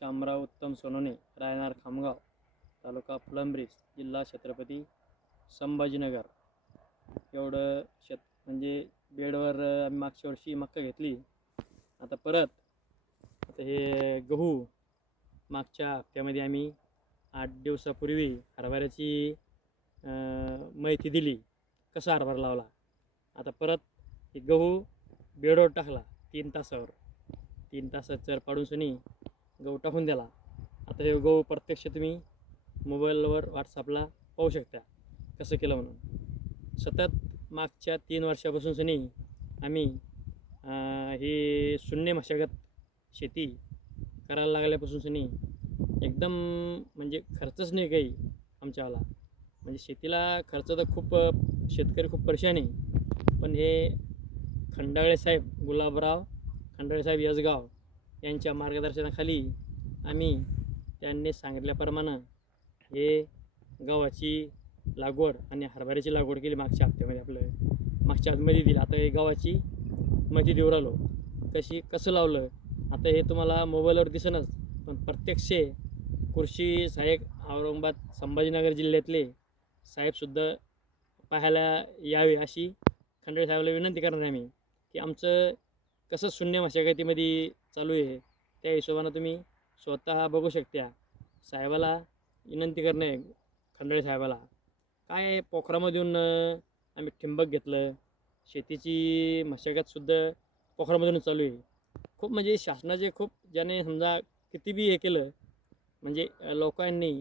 शामराव उत्तम सोनवणे, राहणार खामगाव, तालुका फुलंब्री, जिल्हा छत्रपती संभाजीनगर. एवढं म्हणजे बेडवर आम्ही मागच्या वर्षी मक्का घेतली. आता परत हे गहू मागच्या हप्त्यामध्ये आम्ही 8 दिवसापूर्वी हरभऱ्याची माहिती दिली, कसा हरभरा लावला. आता परत हे गहू बेडवर टाकला 3 तासावर. 3 तासात चर पाडून सुनी गहू टाकून दिला. आता हे गहू प्रत्यक्ष तुम्ही मोबाईलवर व्हॉट्सअपला पाहू शकता कसं केलं म्हणून. सतत मागच्या 3 वर्षापासून सुनी आम्ही ही शून्य मशागत शेती करायला लागल्यापासून सुनी एकदम म्हणजे खर्चच नाही काही आमच्यावाला. म्हणजे शेतीला खर्च तर खूप, शेतकरी खूप परेशान आहे. पण हे खंडाळे साहेब, गुलाबराव खंडाळे साहेब यसगाव यांच्या मार्गदर्शनाखाली आम्ही त्यांनी सांगितल्याप्रमाणे हे गव्हाची लागवड आणि हरभऱ्याची लागवड केली मागच्या हप्त्यामध्ये. मागच्या हातमध्ये दिली. आता हे गव्हाची माहिती देऊ राहिलो कसं लावलं. आता हे तुम्हाला मोबाईलवर दिसेनच, पण प्रत्यक्ष कृषी सहाय्यक औरंगाबाद संभाजीनगर जिल्ह्यातले साहेबसुद्धा पाहायला यावे अशी खंडाळे साहेबाला विनंती करणार आहे आम्ही, की आमचं कसं शून्य मशागतीमध्ये चालू आहे. त्या हिशोबानं तुम्ही स्वतः बघू शकता. साहेबाला विनंती करणं आहे, खंडाळे साहेबाला. काय पोखरामधून आम्ही ठिंबक घेतलं. शेतीची मशागतसुद्धा पोखरामधूनच चालू आहे. खूप म्हणजे शासनाचे खूप ज्याने समजा किती बी हे केलं, म्हणजे लोकांनी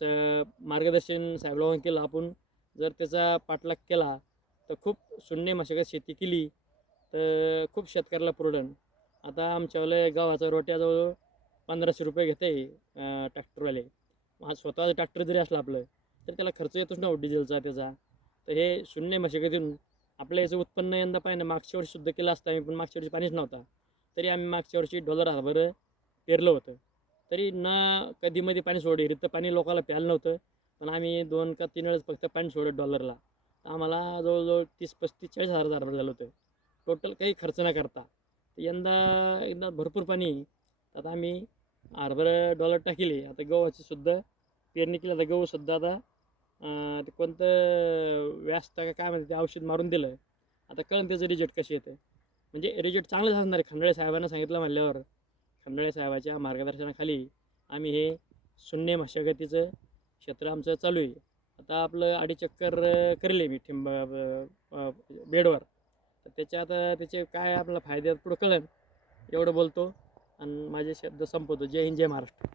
मार्गदर्शन साहेब लोकांनी केलं. आपण जर त्याचा पाठलाग केला तर खूप शून्य मशागत शेती केली तर खूप शेतकऱ्याला पुरवठण. आता आमच्यावाले गावाचा रोट्याजवळ 1500 रुपये घेते ट्रॅक्टरवाले. स्वतःचं ट्रॅक्टर जरी असलं आपलं तर त्याला खर्च येतोच ना डिझेलचा त्याचा. तर हे शून्य मशागतीतून आपल्या याचं उत्पन्न यंदा पाहिजे. मागच्या वर्षीसुद्धा केलं असतं आम्ही, पण मागच्या वर्षी पाणीच नव्हता. तरी आम्ही मागच्या वर्षी डॉलर हरभरं पेरलं होतं. तरी न कधीमध्ये पाणी सोडलं. इथं पाणी लोकांना प्यायला नव्हतं, पण आम्ही 2 का 3 वेळेस फक्त पाणी सोडलं डॉलरला. आम्हाला जवळजवळ 30-35-40 हजार हरभरं झालं होतं टोटल, काही खर्च न करता. यंदा भरपूर पाणी. आता आम्ही हरभरं डॉलर टाकले. आता गव्हाची सुद्धा पेरणी केली. आता गहूसुद्धा आता ते कोणतं व्यासता का काय म्हणते ते औषध मारून दिलं. आता कळून त्याचं रिजल्ट कसे येतं. म्हणजे रिजल्ट चांगलंच असणार आहे. खंडाळे साहेबांना सांगितलं म्हणल्यावर खंडाळे साहेबाच्या मार्गदर्शनाखाली आम्ही हे शून्य मशागतीचं क्षेत्र आमचं चालू आहे. आता आपलं 2.5 चक्कर करेल मी बेडवर. तर त्याचे काय आपल्याला फायदे पुढं कळेल एवढं बोलतो आणि माझे शब्द संपवतो. जय हिंद, जय महाराष्ट्र.